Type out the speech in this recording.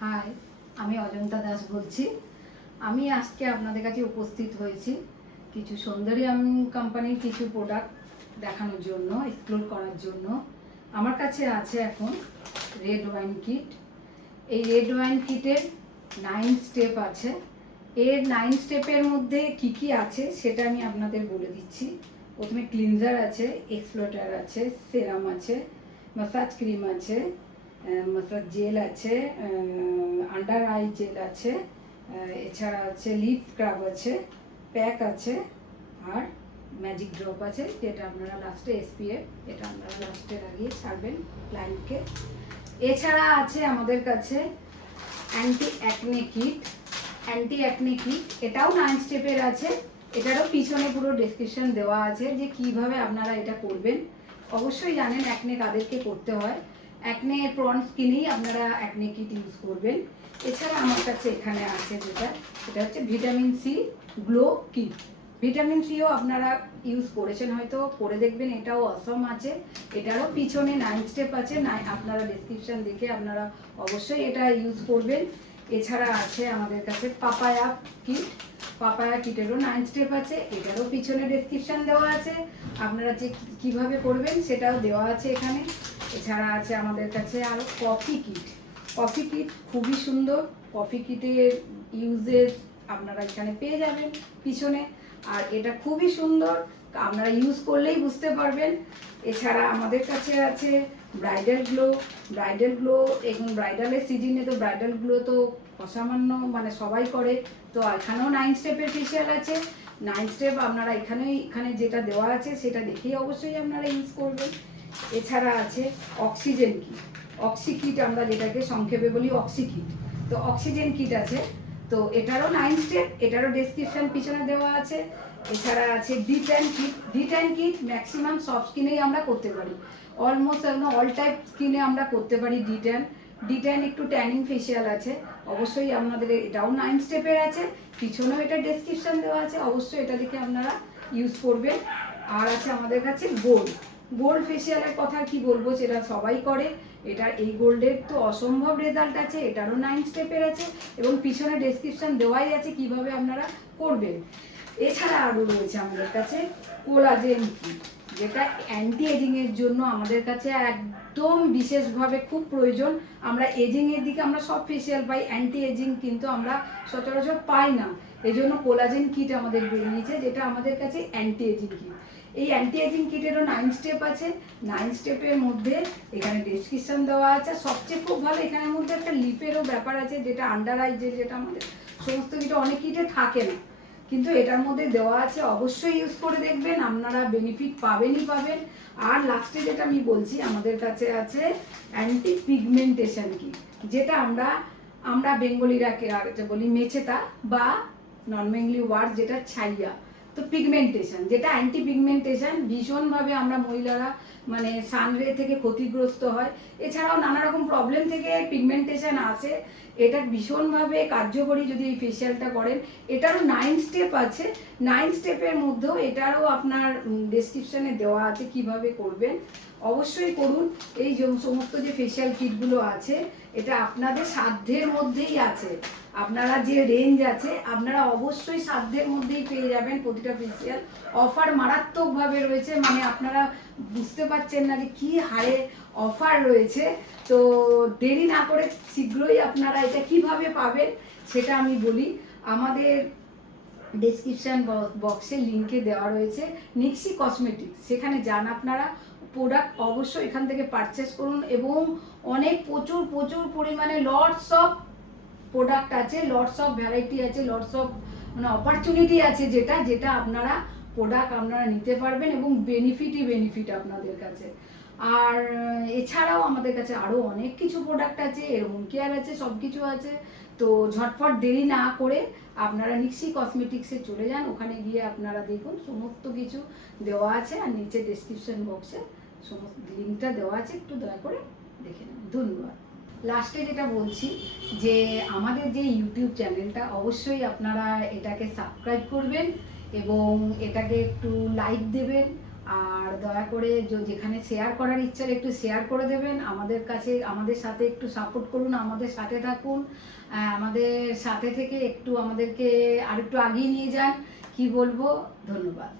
High, আমি অজন্তা দাস বলছি। আমি আজকে আপনাদের কাছে উপস্থিত হয়েছি কিছু সৌন্দর্যাম কোম্পানির কিছু প্রোডাক্ট দেখানোর জন্য, এক্সপ্লোর করার জন্য। আমার কাছে আছে এখন রেড ওয়াইন কিট। এই রেড ওয়াইন কিটের 9 স্টেপ আছে। এর 9 স্টেপের মধ্যে কি কি আছে সেটা আমি আপনাদের বলে দিচ্ছি। প্রথমে ক্লিনজার আছে, এক্সপ্লোটার আছে, সেরাম আছে, মাসাজ ক্রিম আছে, মাসাজ জেল আছে, আন্ডার আই জেল আছে, এছাড়া আছে লিপ স্ক্রাব আছে, প্যাক আছে, আর ম্যাজিক ড্রপ আছে, যেটা আপনারা লাস্টে এসপিএফ, এটা আপনারা লাস্টে লাগিয়ে ছাড়বেন ক্লায়েন্টকে। এছাড়া আছে আমাদের কাছে anti acne kit. Anti acne kit এটাও 9 স্টেপের আছে। এটারও পিছনে পুরো ডেসক্রিপশন দেওয়া আছে যে কিভাবে আপনারা এটা করবেন। অবশ্যই জানেন অ্যাকনে কাদেরকে করতে হয়। অ্যাকনে প্রন স্কিনেই আপনারা অ্যাকনে কিট ইউজ করবেন। এছাড়া আমার কাছে এখানে আছে এটা হচ্ছে vitamin C glow kit. Vitamin সিও আপনারা ইউজ করেছেন, হয়তো করে দেখবেন, এটাও অসম আছে। এটারও পিছনে 9 স্টেপ আছে, আপনারা ডেসক্রিপশন দেখে আপনারা অবশ্যই এটা ইউজ করবেন। এছাড়া আছে আমাদের কাছে পাপায়া কিট। পাপায়া কিটেরও 9 স্টেপ আছে, এটারও পিছনে ডেসক্রিপশন দেওয়া আছে, আপনারা যে কিভাবে করবেন সেটাও দেওয়া আছে এখানে। এছাড়া আছে আমাদের কাছে আরও কফি কিট। কফি কিট খুবই সুন্দর। কফি কিটের ইউজেস আপনারা এখানে পেয়ে যাবেন পিছনে, আর এটা খুবই সুন্দর, আপনারা ইউজ করলেই বুঝতে পারবেন। এছাড়া আমাদের কাছে আছে ব্রাইডাল গ্লো। ব্রাইডাল গ্লো এখন ব্রাইডালের সিজনে তো ব্রাইডাল গ্লো তো অসামান্য, মানে সবাই করে। তো এখানেও 9 স্টেপের ফেশিয়াল আছে। 9 স্টেপ আপনারা এখানে যেটা দেওয়া আছে সেটা দেখেই অবশ্যই আপনারা ইউজ করবেন। এছাড়া আছে অক্সিজেন কিট। অক্সি কিট আমরা যেটাকে সংক্ষেপে বলি অক্সি কিট। তো অক্সিজেন কিট আছে, তো এটারও 9 স্টেপ, এটারও ডেসক্রিপশন পিছনে দেওয়া আছে। এছাড়া আছে de-tan kit. De-tan kit maximum সব স্কিনেই আমরা করতে পারি, অলমোস্ট একদম অল টাইপ স্কিনে আমরা করতে পারি ডিট্যান। ডিট্যান একটু ট্যানিং ফেশিয়াল আছে, অবশ্যই আপনাদের এটাও 9 স্টেপের আছে, পিছনেও এটা ডেসক্রিপশন দেওয়া আছে, অবশ্যই এটা দেখে আপনারা ইউজ করবেন। আর আছে আমাদের কাছে গোল্ড। গোল্ড ফেশিয়ালের কথা কি বলবো, সেটা সবাই করে। এটার এই গোল্ডের তো অসম্ভব রেজাল্ট আছে, এটারও 9 স্টেপের আছে এবং পিছনে ডেসক্রিপশন দেওয়াই আছে কিভাবে আপনারা করবেন। এছাড়া আরও রয়েছে আমাদের কাছে কোলাজেন কিট, যেটা অ্যান্টি এজিংয়ের জন্য আমাদের কাছে একদম বিশেষভাবে খুব প্রয়োজন। আমরা এজিংয়ের দিকে আমরা সব ফেশিয়াল পাই, অ্যান্টি এজিং কিন্তু আমরা সচরাচর পাই না। এই জন্য কোলাজেন কিট আমাদের বেরিয়েছে, যেটা আমাদের কাছে অ্যান্টি এজিং কিট। এই অ্যান্টি এজিং কিটেরও 9 স্টেপ আছে। 9 স্টেপের মধ্যে এখানে ডেসক্রিপশন দেওয়া আছে। সবচেয়ে খুব ভালো এখানের মধ্যে একটা লিপেরও ব্যাপার আছে, যেটা আন্ডার আই জেল, যেটা আমাদের সমস্ত কিছু অনেক কিটে থাকে না, কিন্তু এটার মধ্যে দেওয়া আছে, অবশ্যই ইউজ করে দেখবেন, আপনারা বেনিফিট পাবেনই পাবেন। আর লাস্টে যেটা আমি বলছি, আমাদের কাছে আছে অ্যান্টি পিগমেন্টেশন কিট, যেটা আমরা বেঙ্গলিরা বলি মেছেতা, বা নন বেঙ্গলি ওয়ার্ড যেটা ছাইয়া। তো পিগমেন্টেশন, যেটা অ্যান্টি পিগমেন্টেশন, ভীষণভাবে আমরা মহিলারা মানে সানরে থেকে ক্ষতিগ্রস্ত হয়, এছাড়াও নানা রকম প্রবলেম থেকে পিগমেন্টেশন আসে। এটা ভীষণভাবে কার্যকরী যদি এই ফেশিয়ালটা করেন। এটারও 9 স্টেপ আছে। 9 স্টেপের মধ্যেও এটারও আপনার ডেসক্রিপশনে দেওয়া আছে কিভাবে করবেন, অবশ্যই করুন। এই সমস্ত যে ফেশিয়াল কিটগুলো আছে, এটা আপনাদের সাধ্যের মধ্যেই আছে। আপনারা যে রেঞ্জ আছে আপনারা অবশ্যই সাধ্যের মধ্যেই পেয়ে যাবেন প্রতিটা ফেশিয়াল। অফার মারাত্মকভাবে রয়েছে, মানে আপনারা বুঝতে পারছেন না যে কী হারে অফার রয়েছে। তো দেরি না করে শীঘ্রই আপনারা এটা কিভাবে পাবেন সেটা আমি বলি। আমাদের ডেসক্রিপশন বক্সে লিঙ্কে দেওয়া রয়েছে নিক্সি কসমেটিক্স, সেখানে যান আপনারা, প্রোডাক্ট অবশ্যই এখান থেকে পারচেস করুন। এবং অনেক প্রচুর প্রচুর পরিমাণে লটস অফ প্রোডাক্ট আছে, লটস অফ ভ্যারাইটি আছে, লটস অফ মানে অপরচুনিটি আছে, যেটা আপনারা প্রোডাক্ট আপনারা নিতে পারবেন এবং বেনিফিট আপনাদের কাছে। আর এছাড়াও আমাদের কাছে আরও অনেক কিছু প্রোডাক্ট আছে, এর হোম কেয়ার আছে, সব কিছু আছে। তো ঝটপট দেরি না করে আপনারা নিক্সি কসমেটিক্সে চলে যান, ওখানে গিয়ে আপনারা দেখুন সমস্ত কিছু দেওয়া আছে, আর নিচে ডেসক্রিপশন বক্সে সমস্ত লিঙ্কটা দেওয়া আছে, একটু দয়া করে দেখে নেন। ধন্যবাদ। লাস্টে যেটা বলছি যে আমাদের যে ইউটিউব চ্যানেলটা, অবশ্যই আপনারা এটাকে সাবস্ক্রাইব করবেন এবং এটাকে একটু লাইক দেবেন, আর দয়া করে যেখানে শেয়ার করার ইচ্ছা একটু শেয়ার করে দেবেন, আমাদের সাথে একটু সাপোর্ট করুন, আমাদের সাথে থাকুন, আমাদের সাথে থেকে একটু আমাদেরকে আরেকটু এগিয়ে নিয়ে যান। কি বলবো, ধন্যবাদ।